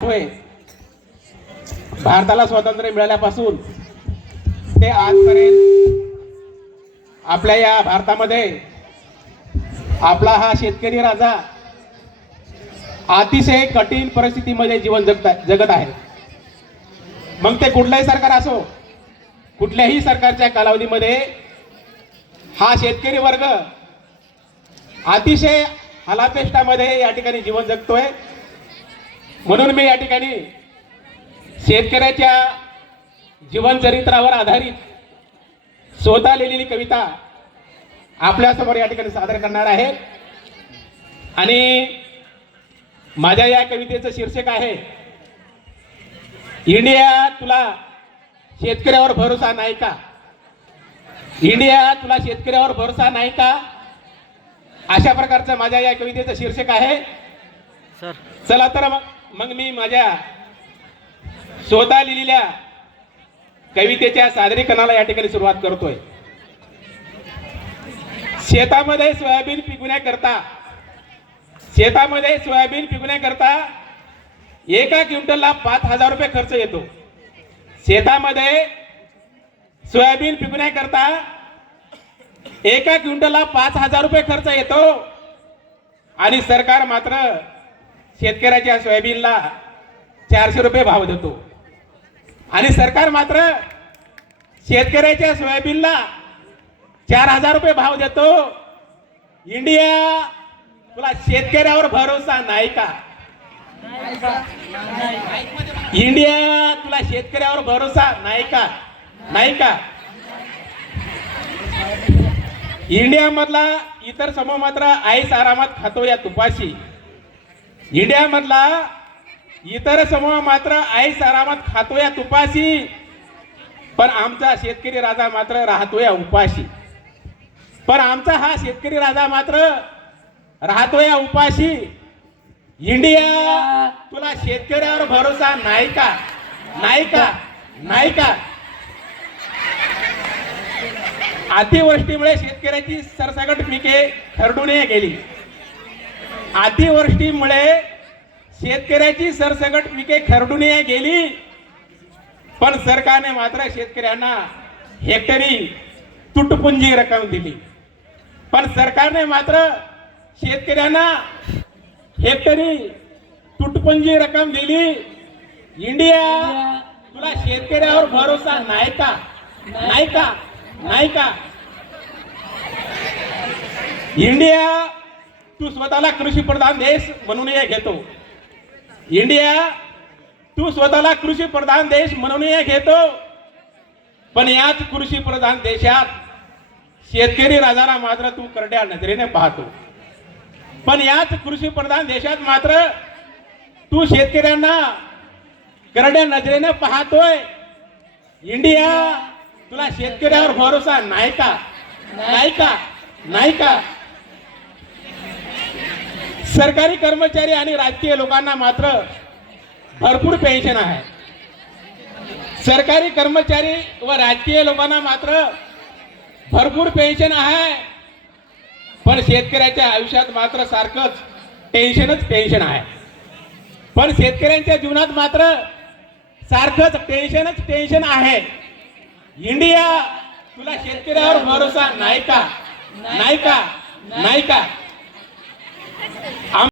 होय, भारताला स्वातंत्र्य मिळाल्यापासून ते आजपर्यंत आपल्या या भारतामध्ये आपला हा शेतकरी राजा अतिशय कठीण परिस्थितीमध्ये जीवन जगत आहे. मग ते कुठल्याही सरकार असो, कुठल्याही सरकारच्या कालावधीमध्ये हा शेतकरी वर्ग अतिशय हलापेष्टामध्ये या ठिकाणी जीवन जगतोय. म्हणून मी या ठिकाणी शेतकऱ्याच्या जीवन चरित्रावर आधारित स्वतः लिहिलेली कविता आपल्या समोर या ठिकाणी सादर करणार आहे. आणि माझ्या या कवितेचं शीर्षक आहे, इंडिया तुला शेतकऱ्यावर भरोसा नाही का? इंडिया तुला शेतकऱ्यावर भरोसा नाही का? अशा प्रकारचं माझ्या या कवितेचं शीर्षक आहे. चला तर मग मी माझ्या स्वतः लिहिलेल्या कवितेच्या सादरीकरणाला या ठिकाणी सुरुवात करतोय. शेतामध्ये सोयाबीन पिकवण्याकरता एका क्विंटलला 5,000 रुपये खर्च येतो. शेतामध्ये सोयाबीन पिकवण्याकरता एका क्विंटलला 5,000 रुपये खर्च येतो आणि सरकार मात्र शेतकऱ्याच्या सोयाबीनला 400 रुपये भाव देतो. आणि सरकार मात्र शेतकऱ्याच्या सोयाबीनला 4,000 रुपये भाव देतो. इंडिया तुला शेतकऱ्यावर भरोसा नाही का? इंडिया तुला शेतकऱ्यावर भरोसा नाही का? नाही का? इंडिया मधला इतर समूह मात्र आईस आरामात खातो या तुपाशी. इंडिया मधला इतर समूह मात्र आईस आरामात खातो या तुपाशी, पण आमचा शेतकरी राजा मात्र राहतो या उपाशी. पण आमचा हा शेतकरी राजा मात्र राहतो या उपाशी. इंडिया तुला शेतकऱ्यावर भरोसा नाही का? नाही का? नाही का? अतिवृष्टीमुळे शेतकऱ्याची सरसकट पिके खरडून गेली. अतिवृष्टीमुळे शेतकऱ्याची सरसकट पिके खरडून गेली, पण सरकारने मात्र शेतकऱ्यांना हेक्टरी तुटपुंजी रक्कम दिली. पण सरकारने मात्र शेतकऱ्यांना हेक्टरी तुटपुंजी रक्कम दिली. इंडिया तुला शेतकऱ्यावर भरोसा नाही का? नाही का? नाही का? इंडिया तू स्वतःला कृषी प्रधान देश म्हणून घेतो. इंडिया तू स्वतःला कृषी प्रधान देश म्हणून घेतो, पण याच कृषी प्रधान देशात शेतकरी राजाला मात्र तू करड्या नजरेने पाहतो. पण याच कृषी प्रधान देशात मात्र तू शेतकऱ्यांना करड्या नजरेने पाहतोय. इंडिया तुला शेतकऱ्यावर भरोसा नाही का? नाही का? नाही का? सरकारी कर्मचारी आणि राजकीय लोकांना मात्र भरपूर पेन्शन आहे. सरकारी कर्मचारी व राजकीय लोकांना मात्र भरपूर पेन्शन आहे, पण शेतकऱ्याच्या आयुष्यात मात्र सारखंच टेन्शन आहे. पण शेतकऱ्यांच्या जीवनात मात्र सारखंच टेन्शन आहे. इंडिया तुला शेतकऱ्यावर भरोसा नाही का? नाही का? नाही का?